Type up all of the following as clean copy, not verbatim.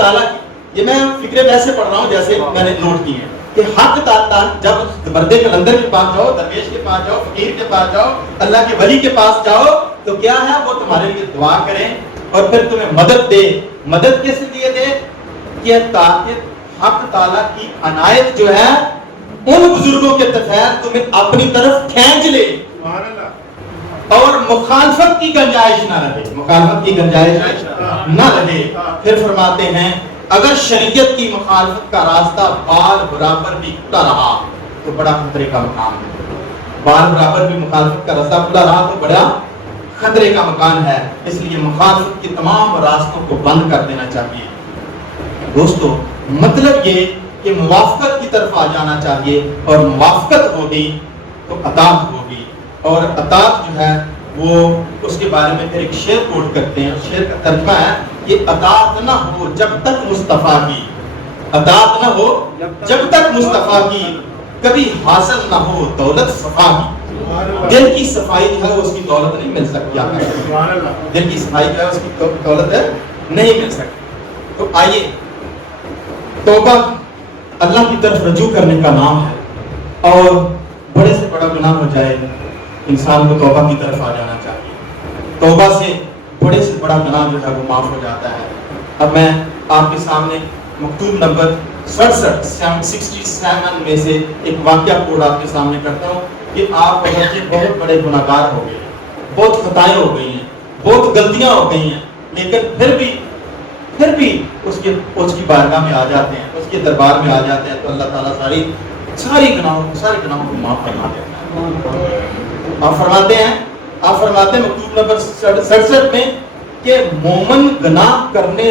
تعالیٰ کی، یہ میں فکرے ویسے پڑھ رہا ہوں جیسے میں نے نوٹ کی ہیں کہ حق تعالیٰ جب مرد کلندر کے پاس جاؤ، درویش کے پاس جاؤ، فقیر کے پاس جاؤ، اللہ کے ولی کے پاس جاؤ تو کیا ہے وہ تمہارے لیے دعا کریں اور پھر تمہیں مدد دے. مدد کس لیے دے؟ کہ تاکہ حق تعالیٰ کی عنایت جو ہے ان بزرگوں کے تفیض تمہیں اپنی طرف کھینچ لے اور مخالفت کی گنجائش نہ رہے، مخالفت کی گنجائش نہ رہے. پھر فرماتے ہیں اگر شریعت کی مخالفت کا راستہ بال برابر بھی کھلا رہا تو بڑا خطرے کا مقام ہے. بال برابر بھی مخالفت کا راستہ کھلا رہا تو بڑا خطرے کا مکان ہے. اس لیے مخالفت کے تمام راستوں کو بند کر دینا چاہیے. دوستو مطلب یہ کہ موافقت کی طرف آ جانا چاہیے اور موافقت ہوگی تو اطاعت ہوگی. اور اطاعت جو ہے وہ اس کے بارے میں پھر ایک شعر کوٹ کرتے ہیں. شعر کا ترجمہ ہے کہ اطاعت نہ ہو جب تک مصطفیٰ کی، اطاعت نہ ہو جب تک مصطفیٰ کی، کبھی حاصل نہ ہو دولت صفا کی. دل کی صفائی جو ہے اس کی دولت نہیں مل سکتی. دل کی صفائی جو ہے اس کی دولت نہیں مل سکتی. تو آئیے توبہ اللہ کی طرف رجوع کرنے کا نام ہے اور بڑے سے بڑا گناہ ہو جائے انسان کو توبہ کی طرف آ جانا چاہیے. توبہ سے بڑے سے بڑا گناہ جو ہے وہ معاف ہو جاتا ہے. اب میں آپ کے سامنے مکتوب نمبر 67 میں سے ایک واقعہ کوڈ آپ کے سامنے کرتا ہوں کہ آپ اگرچہ بہت بڑے گناہ گار ہو گئے، بہت خطائیں ہو گئی ہیں، بہت غلطیاں ہو گئی ہیں، لیکن پھر بھی اس کی بارگاہ میں آ جاتے ہیں، اس کے دربار میں آ جاتے ہیں تو اللہ تعالیٰ سارے گناہوں کو معاف فرما دیتا ہے. آپ فرماتے ہیں مکتوب نمبر 67 میں کہ مومن گناہ کرنے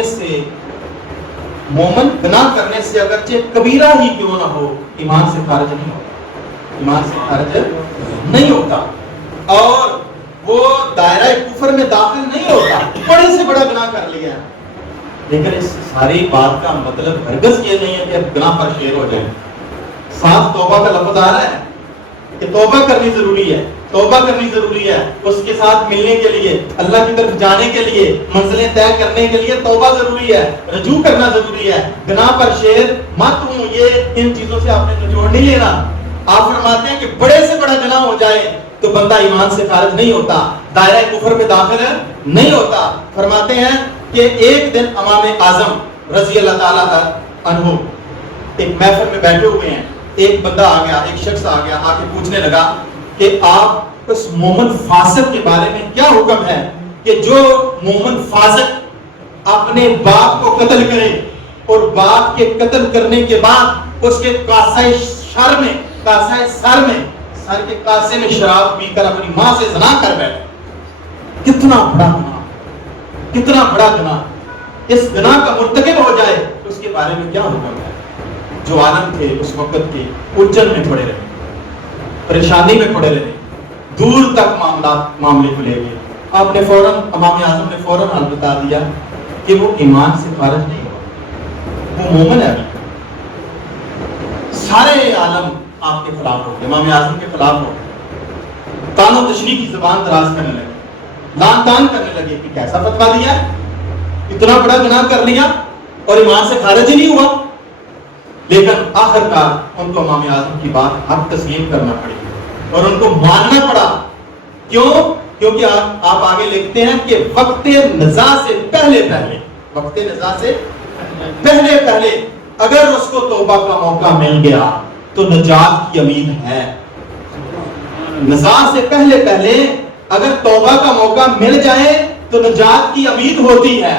سے اگرچہ کبیرہ ہی کیوں نہ ہو ایمان سے خارج نہیں ہوتا اور وہ دائرہ کفر میں داخل نہیں ہوتا. بڑے سے بڑا گناہ کر لیا ہے لیکن اس ساری بات کا مطلب ہرگز یہ نہیں ہے کہ اب گناہ پر شیر ہو جائے. ساتھ توبہ کا لفظ آ رہا ہے کہ توبہ کرنی ضروری ہے، توبہ کرنی ضروری ہے. اس کے ساتھ ملنے کے لیے، اللہ کی طرف جانے کے لیے، منزلیں طے کرنے کے لیے توبہ ضروری ہے، رجوع کرنا ضروری ہے. گناہ پر شیر مت ہوں، یہ ان چیزوں سے آپ نے نچوڑ نہیں لینا. آپ فرماتے ہیں کہ بڑے سے بڑا گناہ ہو جائے تو بندہ ایمان سے خارج نہیں ہوتا، دائرہ کفر میں داخل نہیں ہوتا. فرماتے ہیں کہ ایک دن امام اعظم رضی اللہ تعالیٰ عنہ ایک محفل میں بیٹھے ہوئے ہیں. ایک بندہ آ گیا، ایک شخص آ گیا، آ کے پوچھنے لگا کہ آپ اس مومن فاسق کے بارے میں کیا حکم ہے کہ جو مومن فاسق اپنے باپ کو قتل کرے اور باپ کے قتل کرنے کے بعد اس کے کاسہ سر کے کاسے میں شراب پی کر اپنی ماں سے زنا کر بیٹھے. کتنا بڑا گناہ اس گناہ کا مرتکب ہو جائے اس کے بارے میں کیا حکم ہے. جو عالم تھے اس وقت کے الجھن میں پڑے رہے، پریشانی میں پڑے رہے، دور تک معاملے کو لے گئے. آپ نے امام اعظم نے فوراً حل بتا دیا کہ وہ ایمان سے خارج نہیں ہوا، وہ مومن ہے. سارے عالم آپ کے خلاف ہو گئے، امام اعظم کے خلاف ہو گئے، تان و تشنیع کی زبان دراز کرنے لگے، لان تان کرنے لگے کہ کیسا فتویٰ دیا ہے، اتنا بڑا گناہ کر لیا اور ایمان سے خارج ہی نہیں ہوا. لیکن آخر کار ان کو امام اعظم کی بات حق تسلیم کرنا پڑی اور ان کو ماننا پڑا. کیونکہ آپ آگے لکھتے ہیں کہ وقت نزاع سے پہلے اگر اس کو توبہ کا موقع مل گیا تو نجات کی امید ہے. نزاع سے پہلے اگر توبہ کا موقع مل جائے تو نجات کی امید ہوتی ہے.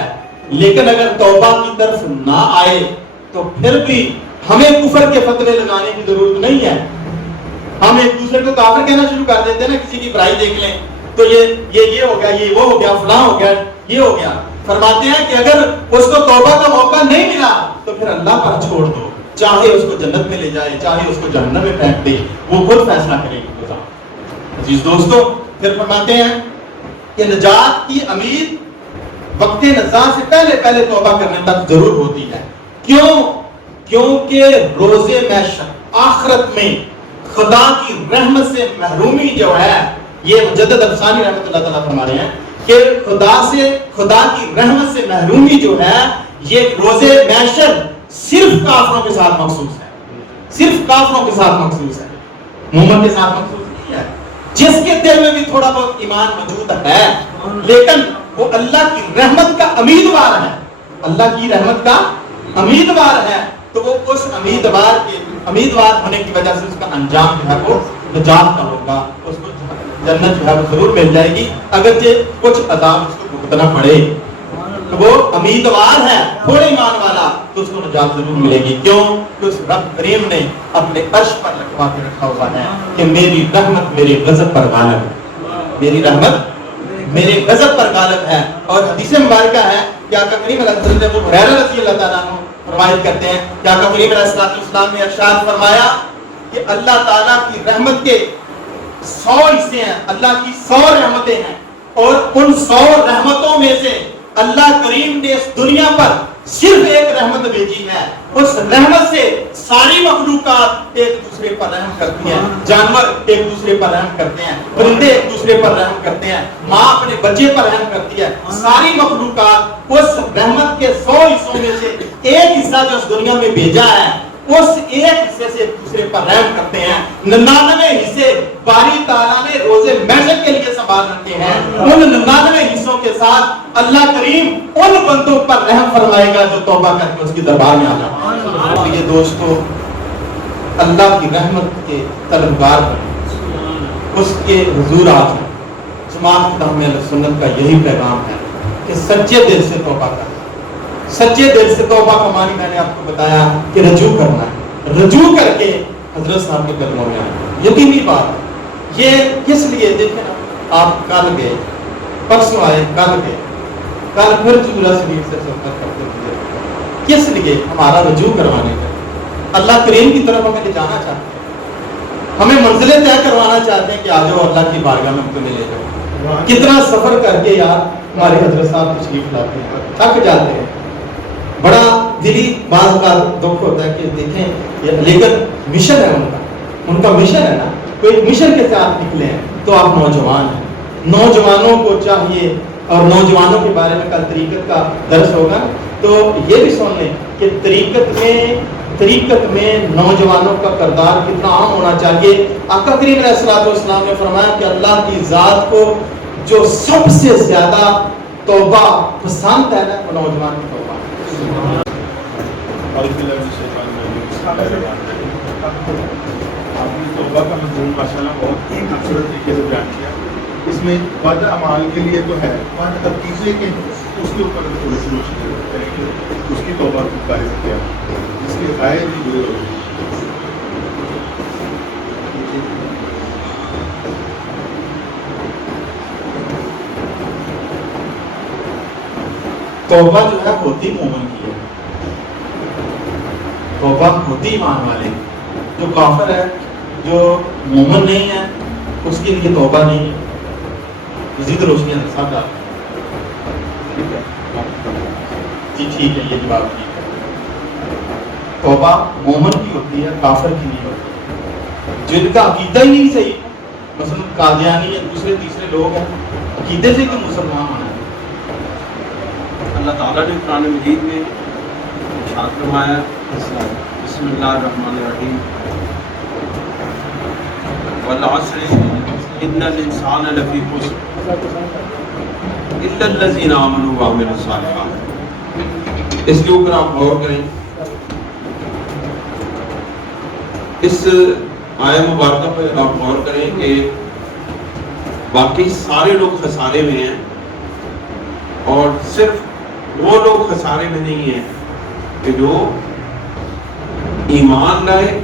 لیکن اگر توبہ کی طرف نہ آئے تو پھر بھی ہمیں کفر کے فتوے لگانے کی ضرورت نہیں ہے. ہم ایک دوسرے کو کافر کہنا شروع کر دیتے ہیں نا، کسی کی برائی دیکھ لیں تو یہ ہو گیا، یہ وہ ہو گیا، فلاں ہو گیا، یہ ہو گیا. فرماتے ہیں کہ اگر اس کو توبہ کا موقع نہیں ملا تو پھر اللہ پر چھوڑ دو، چاہے اس کو جنت میں لے جائے چاہے اس کو جہنم میں پھینک دے، وہ خود فیصلہ کرے گی خدا. عزیز دوستو پھر فرماتے ہیں کہ نجات کی امید وقت نزاع سے پہلے توبہ کرنے تک ضرور ہوتی ہے. کیونکہ روز محشر آخرت میں خدا کی رحمت سے محرومی جو ہے، یہ مجدد افسانی رحمت اللہ تعالیٰ فرما رہے ہیں کہ خدا کی رحمت سے محرومی جو ہے یہ روزے محشر صرف کافروں کے ساتھ مخصوص ہے، صرف کافروں کے ساتھ مخصوص ہے، مومن کے ساتھ مخصوص نہیں ہے۔ جس کے دل میں بھی تھوڑا بہت ایمان موجود ہے لیکن وہ اللہ کی رحمت کا امیدوار ہے، اللہ کی رحمت کا امیدوار ہے، تو وہ اس امیدوار ہونے کی وجہ سے اس کا انجام جو ہے وہ نجات کا ہوگا، اس کو جنت جو ہے وہ ضرور مل جائے گی، اگرچہ کچھ عذاب اس کو بھگتنا پڑے، تو وہ امیدوار ہے تھوڑے ایمان والا، تو اس کو نجات ضرور ملے گی۔ کیوں کہ اس رب کریم نے اپنے عرش پر لکھوا کے رکھا ہوا ہے کہ میری رحمت میرے غضب پر غالب ہے، میری رحمت میرے غضب پر غالب ہے۔ اور حدیث مبارکہ ہے کہ آقا کریم علیہ السلام رضی اللہ تعالیٰ عنہ روایت کرتے ہیں کہ آقا کریم علیہ السلام نے ارشاد فرمایا کہ اللہ تعالیٰ کی رحمت کے 100 حصے ہیں، اللہ کی 100 رحمتیں ہیں، اور ان 100 رحمتوں میں سے اللہ کریم نے اس دنیا پر صرف ایک رحمت بھیجی ہے، اس رحمت سے ساری مخلوقات ایک دوسرے پر رحم کرتی ہیں، جانور ایک دوسرے پر رحم کرتے ہیں، پرندے ایک دوسرے پر رحم کرتے ہیں، ماں اپنے بچے پر رحم کرتی ہے، ساری مخلوقات اس رحمت کے 100 حصوں میں سے ایک حصہ جو اس دنیا میں بھیجا ہے اس ایک حصے سے ایک دوسرے پر رحم کرتے ہیں۔ 99 حصے باری تعالیٰ نے روزے محشر کے لیے سنبھال رکھے ہیں، ان 99 حصوں کے ساتھ اللہ کریم ان بندوں پر رحم فرمائے گا جو توبہ کر کے اس کی دربار میں آ جائیں۔ یہ دوستو اللہ کی رحمت کے طلبگار بنیں، اس کے حضور آ جائیں۔ جماعت ختم اہل سنت کا یہی پیغام ہے کہ سچے دل سے توبہ کریں، سچے دل سے توبہ کا معنی میں نے آپ کو بتایا کہ رجوع کرنا ہے، رجوع کر کے حضرت صاحب کے قدموں میں آئے، یقینی بات ہے۔ یہ کس لیے دیکھیں نا، آپ کل گئے، پرسوں آئے، کل گئے، کل پھر چورا شریف سے سفر کرتے ہوئے، کس لیے؟ ہمارا رجوع کروانے کا، اللہ کریم کی طرف ہمیں لے جانا چاہتے ہیں، ہمیں منزلیں طے کروانا چاہتے ہیں کہ آ جاؤ اللہ کی بارگاہ میں تمہیں لے جاؤ۔ کتنا سفر کر کے یار ہمارے حضرت صاحب تشریف لاتے ہیں، تھک جاتے ہیں، بڑا دلی بعض کا دکھ ہوتا ہے کہ دیکھیں، لیکن مشن ہے ان کا مشن ہے نا، کوئی مشن کے ساتھ نکلے ہیں، تو آپ نوجوان ہیں، نوجوانوں کو چاہیے، اور نوجوانوں کے بارے میں کل طریقت کا درس ہوگا تو یہ بھی سن لیں کہ طریقت میں نوجوانوں کا کردار کتنا عام ہونا چاہیے۔ آقا کریم علیہ الصلوۃ والسلام نے فرمایا کہ اللہ کی ذات کو جو سب سے زیادہ توبہ پسند ہے نا، وہ نوجوان کی توبہ ہے۔ آپ نے توبہ کا مضمون ماشاءاللہ بہت خوبصورت طریقے سے بیان کیا۔ اس میں بد اعمال کے لیے تو ہے، بد عقیدے کے اس کے اوپر تھوڑی سی روشنی کریں کہ اس کی توبہ کی تعریف کیا، اس کے فائدے بھی برے ہو۔ توبہ جو ہے ہوتی مومن کی ہے، توبہ ہوتی ایمان والے، جو کافر ہے، جو مومن نہیں ہے، اس کے لیے توبہ نہیں ہے۔ مزید روشنیاں ساتھ ڈالتے ہیں، جی ٹھیک ہے، یہ جواب ٹھیک ہے۔ توبہ مومن کی ہوتی ہے، کافر کی نہیں ہوتی۔ جن کا عقیدہ ہی نہیں صحیح، مثلا قادیانی یا دوسرے تیسرے لوگ ہیں، عقیدے سے کہ مسلمان ہونا ہے۔ اللہ تعالیٰ نے قرآن مجید میں ارشاد فرمایا، بسم اللہ الرحمن الرحیم، والعصر ان الانسان لفی خسر الا الذین آمنوا وعملوا الصالحات۔ اس کے اوپر آپ غور کریں، اس آیت مبارکہ پر آپ غور کریں کہ باقی سارے لوگ خسارے میں ہیں، اور صرف وہ لوگ خسارے میں نہیں ہیں کہ جو ایمان لائے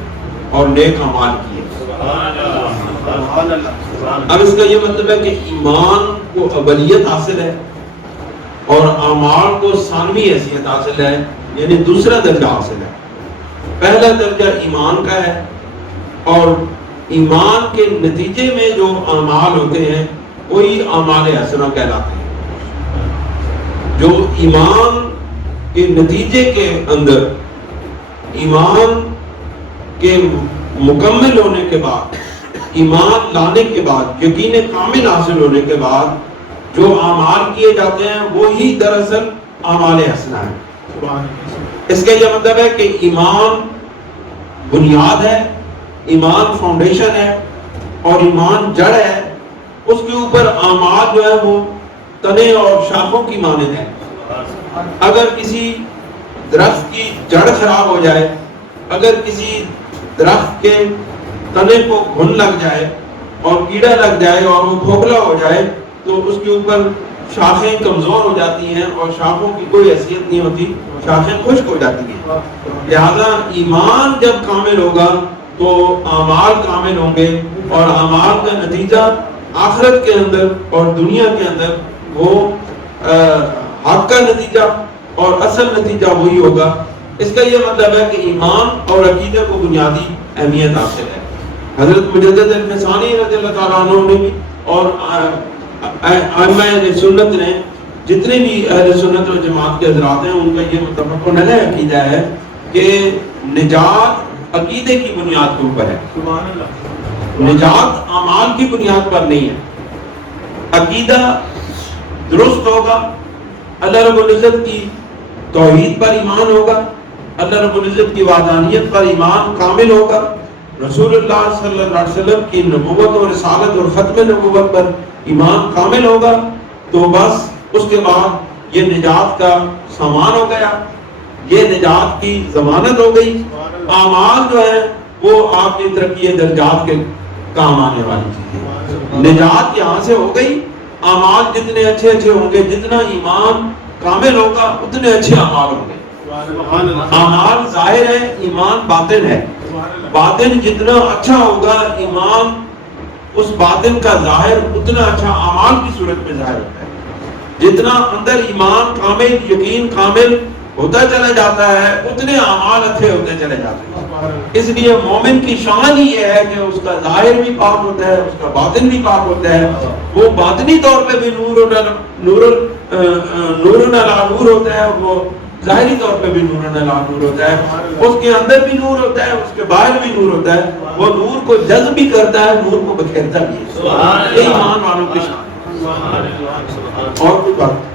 اور نیک اعمال کیے۔ اب اس کا یہ مطلب ہے کہ ایمان کو اولیت حاصل ہے اور اعمال کو ثانوی حیثیت حاصل ہے، یعنی دوسرا درجہ حاصل ہے۔ پہلا درجہ ایمان کا ہے، اور ایمان کے نتیجے میں جو اعمال ہوتے ہیں وہی اعمال حسنہ کہلاتے ہیں۔ جو ایمان کے نتیجے کے اندر، ایمان کے مکمل ہونے کے بعد، ایمان لانے کے بعد، یقین کامل حاصل ہونے کے بعد جو اعمال کیے جاتے ہیں وہی دراصل اعمال حسنہ ہیں۔ اس کا یہ مطلب ہے کہ ایمان بنیاد ہے، ایمان فاؤنڈیشن ہے اور ایمان جڑ ہے، اس کے اوپر اعمال جو ہے وہ تنے اور شاخوں کی مانند ہے۔ اگر کسی درخت کی جڑ خراب ہو جائے، اگر کسی درخت کے تنے کو گھن لگ جائے اور کیڑا لگ جائے اور وہ کھوکھلا ہو جائے تو اس کے اوپر شاخیں کمزور ہو جاتی ہیں اور شاخوں کی کوئی حیثیت نہیں ہوتی، شاخیں خشک ہو جاتی ہیں۔ لہذا ایمان جب کامل ہوگا تو اعمال کامل ہوں گے اور اعمال کا نتیجہ آخرت کے اندر اور دنیا کے اندر وہ حق کا نتیجہ اور اصل نتیجہ وہی ہوگا۔ اس کا یہ مطلب ہے کہ ایمان اور عقیدے کو بنیادی اہمیت حاصل ہے۔ حضرت مجدد ابن ثانی رضی اللہ تعالیٰ عنہ نے بھی اور ائمہ اہل سنت نے، جتنے بھی اہل سنت و جماعت کے حضرات ہیں، ان کا یہ متفق علیہ عقیدہ ہے کہ نجات عقیدے کی بنیاد کے اوپر ہے، نجات اعمال کی بنیاد پر نہیں ہے۔ عقیدہ درست ہوگا، اللہ رب العزت کی توحید پر ایمان ہوگا، اللہ رب العزت کی وحدانیت پر ایمان کامل ہوگا، رسول اللہ صلی اللہ علیہ وسلم کی نبوت اور رسالت اور ختم نبوت پر ایمان کامل ہوگا، تو بس اس کے بعد یہ نجات کا سامان ہو گیا، یہ نجات کی ضمانت ہو گئی۔ اعمال جو ہے وہ آپ کی ترقی درجات کے کام آنے والی چیز ہے۔ نجات یہاں سے ہو گئی، اعمال جتنے اچھے اچھے ہوں گے، جتنا ایمان کامل ہوگا اتنے اچھے اعمال ہوں گے۔ اعمال ظاہر ہے، ایمان باطن ہے۔ باطن جتنا اچھا ہوگا، ایمان اس باطن کا ظاہر اتنا اچھا اعمال کی صورت میں ظاہر ہوتا ہے۔ جتنا اندر ایمان کامل، یقین کامل ہوتا چلا جاتا ہے، اتنے اعمال اچھے ہوتے چلے جاتے ہیں۔ اس لیے مومن کی شان ہی یہ ہے کہ اس کا ظاہر بھی پاک ہوتا ہے، اس کا باطن بھی پاک ہوتا ہے۔ وہ باطنی طور پہ بھی نور علی نور ہوتا ہے، اور وہ ظاہری طور پہ بھی نور علی نور ہوتا ہے۔ اس کے اندر بھی نور ہوتا ہے، اس کے باہر بھی نور ہوتا ہے۔ وہ نور کو جذب بھی کرتا ہے، نور کو بکھیرتا بھی ہے۔ یہ ایمان والوں کی شان ہے۔ اور کوئی بات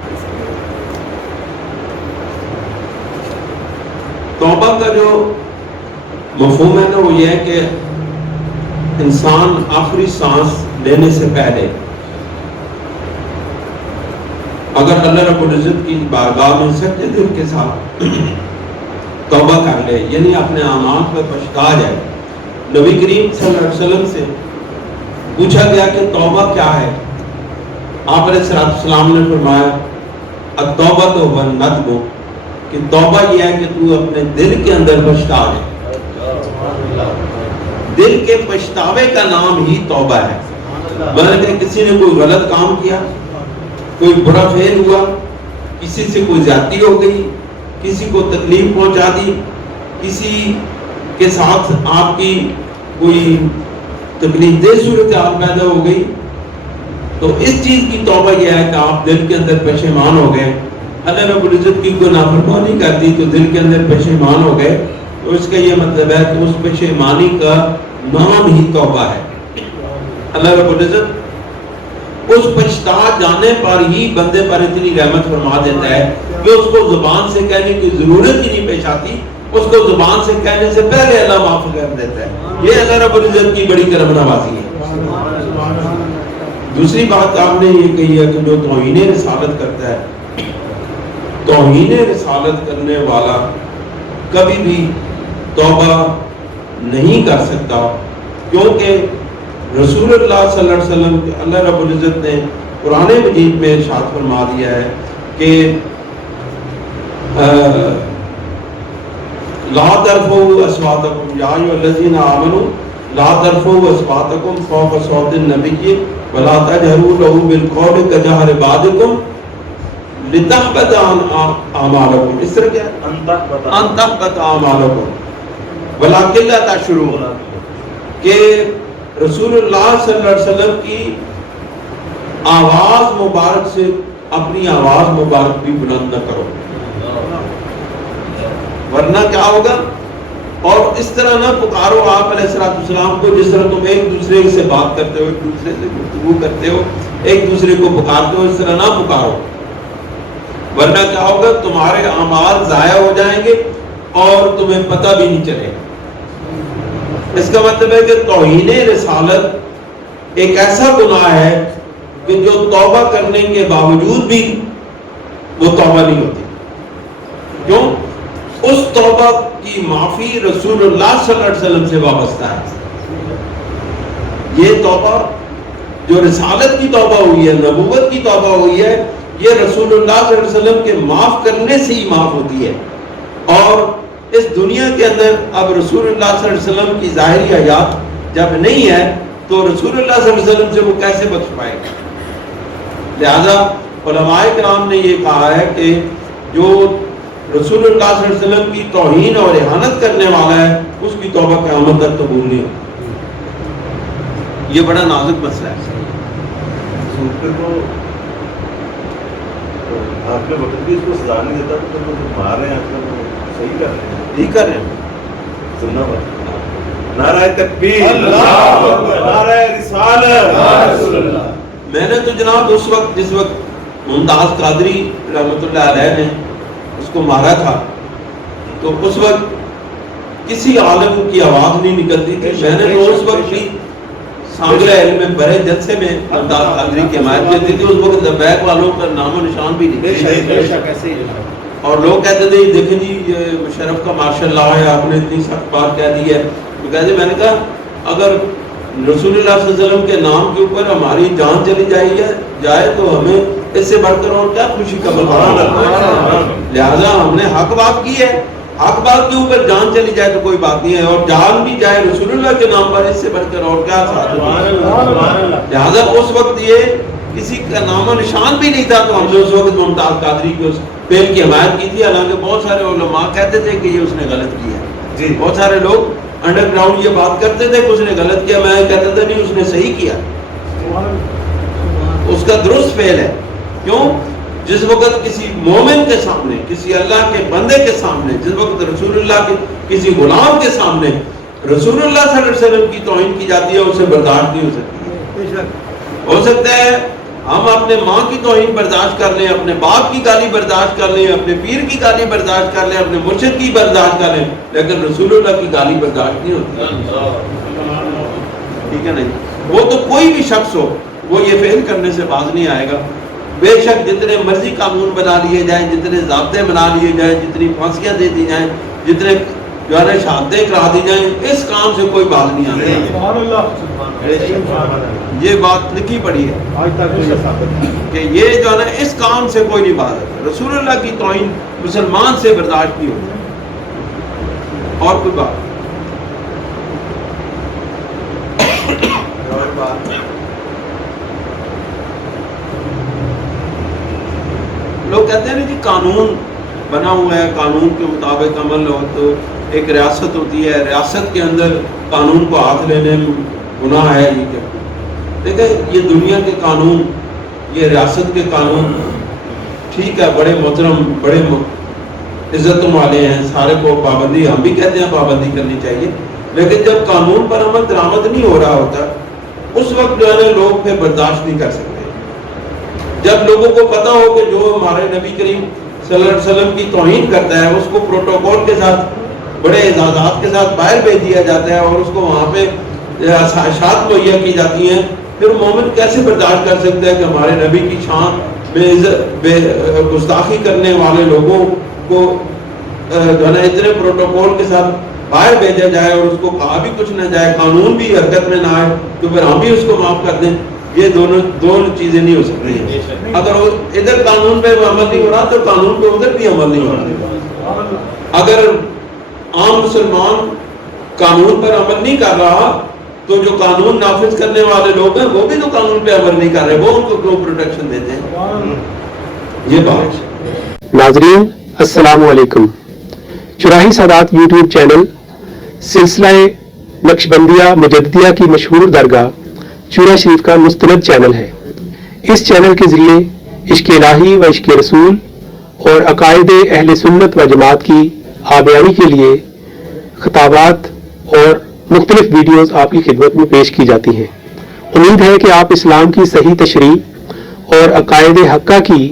توبہ کا جو مفہوم ہے نا، وہ یہ ہے کہ انسان آخری سانس لینے سے پہلے اگر اللہ رب العزت کی بارگاہ میں سچے دل کے ساتھ توبہ کر لے، یعنی اپنے اعمال پر پچھتا جائے۔ نبی کریم صلی اللہ علیہ وسلم سے پوچھا گیا کہ توبہ کیا ہے؟ آپ علیہ السلام نے فرمایا التوبۃ والندم، کہ توبہ یہ ہے کہ تو اپنے دل کے اندر پچھتا جائے۔ دل کے پچھتاوے کا نام ہی توبہ ہے۔ مطلب کہ کسی نے کوئی غلط کام کیا، کوئی برا فعل ہوا، کسی سے کوئی زیادتی ہو گئی، کسی کو تکلیف پہنچا دی، کسی کے ساتھ آپ کی کوئی تکلیف دہ صورتحال پیدا ہو گئی، تو اس چیز کی توبہ یہ ہے کہ آپ دل کے اندر پشیمان ہو گئے، اللہ رب العزت کی کوئی نافرمانی کر دی تو دل کے اندر پشیمان ہو گئے، تو اس کا یہ مطلب ہے کہ اس پشیمانی کا نام ہی توبہ ہے۔ اللہ رب العزت اس پچھتا جانے پر ہی بندے پر اتنی رحمت فرما دیتا ہے کہ اس کو زبان سے کہنے کی ضرورت ہی نہیں پیش آتی، اس کو زبان سے کہنے سے پہلے اللہ معاف کر دیتا ہے۔ یہ اللہ رب العزت کی بڑی کرم نوازی ہے۔ دوسری بات آپ نے یہ کہی ہے کہ جو توہین رسالت کرتا ہے، توہین رسالت کرنے والا کبھی بھی توبہ نہیں کر سکتا، کیونکہ رسول اللہ صلی اللہ علیہ وسلم اللہ رب العزت نے قرآن مجید میں ارشاد فرما دیا ہے کہ لا ترفعوا اصواتکم یا ایھا الذین آمنوا لا ترفعوا اصواتکم فوق صوت النبی ولا تجهروا له بالقول كجهر بعضکم لتحبط اعمالکم۔ اس طرح کیا ہے؟ ان تحبط اعمالکم ولکن لا تشعرون، کہ رسول اللہ صلی اللہ علیہ وسلم کی آواز مبارک سے اپنی آواز مبارک بھی بلند نہ کرو، ورنہ کیا ہوگا؟ اور اس طرح نہ پکارو آپ علیہ السلام کو جس طرح تم ایک دوسرے سے بات کرتے ہو، ایک دوسرے سے گفتگو کرتے ہو، ایک دوسرے کو پکارتے ہو، اس طرح نہ پکارو۔ ورنہ کیا ہوگا, تمہارے اعمال ضائع ہو جائیں گے اور تمہیں پتہ بھی نہیں چلے گا. اس کا مطلب ہے کہ توہین رسالت ایک ایسا گناہ ہے کہ جو توبہ کرنے کے باوجود بھی وہ توبہ نہیں ہوتی. کیوں؟ اس توبہ کی معافی رسول اللہ صلی اللہ علیہ وسلم سے وابستہ ہے. یہ توبہ جو رسالت کی توبہ ہوئی ہے, نبوت کی توبہ ہوئی ہے, یہ رسول اللہ صلی اللہ علیہ وسلم کے معاف کرنے سے ہی معاف ہوتی ہے. اور اس دنیا کے اندر اب رسول اللہ صلی اللہ علیہ وسلم کی ظاہری حیات جب نہیں ہے تو رسول اللہ صلی اللہ علیہ وسلم سے وہ کیسے بخش پائے گا؟ لہذا علماء کرام نے یہ کہا ہے کہ جو رسول اللہ صلی اللہ علیہ وسلم کی توہین اور اہانت کرنے والا ہے اس کی توبہ قیامت تک قبول نہیں ہوتی. یہ بڑا نازک مسئلہ ہے. سوپر کو آپ کے وقت بھی اس کو سزا نہیں دیتا تو وہ مار رہے ہیں آج کل, وہ صحیح کر رہے ہیں, ٹھیک کر رہے ہیں. سننا بات, نعرہ تکبیر, اللہ اکبر, نعرہ رسالت. میں نے تو جناب اس وقت جس وقت ممتاز قادری رحمۃ اللہ علیہ نے اس کو مارا تھا تو اس وقت کسی عالم کی آواز نہیں نکلتی تھی. میں نے تو اس وقت بھی سانگلہ علم میں بڑے جلسے میں ممتاز قادری کی حمایت کرتی تھی. اس وقت لبیک والوں کا نام و نشان بھی نہیں, اور لوگ کہتے تھے دیکھیں جی یہ مشرف کا ماشاء اللہ ہے, آپ نے اتنی سخت بات کہہ دی ہے. تو کہتے, میں نے کہا اگر رسول اللہ صلی اللہ علیہ وسلم کے نام کے اوپر ہماری جان چلی جائے تو ہمیں اس سے بڑھ کر اور کیا خوشی کا بات. لہذا ہم نے حق بات کی ہے, حق بات کے اوپر جان چلی جائے تو کوئی بات نہیں ہے, اور جان بھی جائے رسول اللہ کے نام پر, اس سے بڑھ کر اور کیا ساتھ. لہذا اس وقت یہ کسی کا نام و نشان بھی نہیں تھا تو ہم نے اس وقت ممتاز قادری کی اس فعل کی حمایت کی تھی. حالانکہ بہت سارے علماء کہتے تھے کہ یہ اس نے غلط کیا ہے. بہت سارے لوگ انڈر گراؤنڈ یہ بات کرتے تھے کہ اس نے غلط کیا. میں کہتا تھا نہیں, اس نے صحیح کیا, اس کا درست فعل ہے. کیوں؟ جس وقت کسی مومن کے سامنے, کسی اللہ کے بندے کے سامنے, جس وقت رسول اللہ کے کسی غلام کے سامنے رسول اللہ صلی اللہ علیہ وسلم کی توہین کی جاتی ہے, اسے برداشت نہیں ہو سکتی. ہو سکتا ہے ہم اپنے ماں کی توہین برداشت کر لیں, اپنے باپ کی گالی برداشت کر لیں, اپنے پیر کی گالی برداشت کر لیں, اپنے مرشد کی برداشت کر لیں, لیکن رسول اللہ کی گالی برداشت نہیں ہوتی. ٹھیک ہے نہیں؟ وہ تو کوئی بھی شخص ہو وہ یہ فعل کرنے سے باز نہیں آئے گا. بے شک جتنے مرضی قانون بنا لیے جائیں, جتنے ضابطے بنا لیے جائیں, جتنی پھانسیاں دے دی جائیں, جتنے جو ہے شہادتیں کرا دی جائیں, اس کام سے کوئی باز نہیں آتا. یہ بات لکھی پڑی ہے کہ یہ جو ہے نا اس کام سے کوئی نہیں باز آتا. رسول اللہ کی توہین مسلمان سے برداشت نہیں ہوتی. اور کوئی بات لوگ کہتے ہیں جی قانون بنا ہوا ہے, قانون کے مطابق عمل ہو تو ایک ریاست ہوتی ہے, ریاست کے اندر قانون کو ہاتھ لینے گناہ ہے. یہ کیا دیکھیں, یہ دنیا کے قانون, یہ ریاست کے قانون ٹھیک ہے, بڑے محترم, بڑے عزتوں والے ہیں, سارے کو پابندی, ہم بھی کہتے ہیں پابندی کرنی چاہیے, لیکن جب قانون پر عمل درآمد نہیں ہو رہا ہوتا اس وقت جو ہے لوگ پھر برداشت نہیں کر سکتے. جب لوگوں کو پتا ہو کہ جو ہمارے نبی کریم صلی اللہ علیہ وسلم کی توہین کرتا ہے اس کو پروٹوکول کے ساتھ, بڑے اعزازات کے ساتھ باہر بھیج دیا جاتا ہے اور اس کو وہاں پہ اشاعت مہیا کی جاتی ہیں, پھر مومن کیسے برداشت کر سکتا ہے کہ ہمارے نبی کی شان میں گستاخی کرنے والے لوگوں کو جو ہے نا اتنے پروٹوکول کے ساتھ باہر بھیجا جائے اور اس کو کہا بھی کچھ نہ جائے, قانون بھی حرکت میں نہ آئے, تو پھر ہم بھی اس کو معاف کر دیں. یہ دونوں چیزیں نہیں ہو سکتی. اگر ادھر قانون پہ عمل نہیں ہو رہا تو قانون پہ ادھر بھی عمل نہیں ہو رہا. اگر عام مسلمان قانون پر عمل نہیں کر رہا تو جو قانون نافذ کرنے والے لوگ ہیں وہ بھی تو قانون پہ عمل نہیں کر رہے, وہ ان کو کیوں پروٹیکشن دیتے ہیں. یہ بات. ناظرین السلام علیکم. چراہی سادات یوٹیوب چینل سلسلہ نقشبندیہ مجددیہ کی مشہور درگاہ چورا شریف کا مستند چینل ہے. اس چینل کے ذریعے عشق الہی و عشق رسول اور عقائد اہل سنت و جماعت کی آبیانی کے لیے خطابات اور مختلف ویڈیوز آپ کی خدمت میں پیش کی جاتی ہیں. امید ہے کہ آپ اسلام کی صحیح تشریح اور عقائد حقہ کی